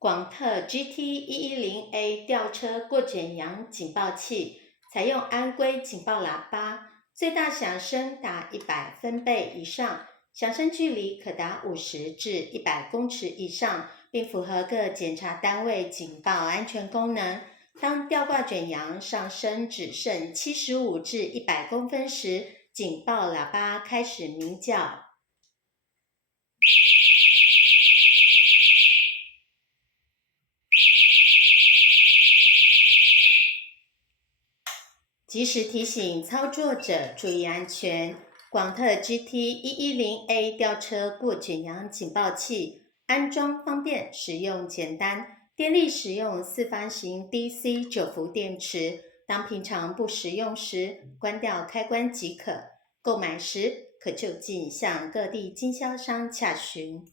广特 GT110A 吊车过卷扬警报器，采用安规警报喇叭，最大响声达100分贝以上，响声距离可达50至100公尺以上，并符合各检查单位警报安全功能。当吊挂卷扬上升只剩75至100公分时，警报喇叭开始鸣叫。及时提醒操作者注意安全。广特 GT110A 吊车过卷扬警报器安装方便，使用简单，电力使用4方形 DC 9伏电池，当平常不使用时，关掉开关即可。购买时可就近向各地经销商洽询。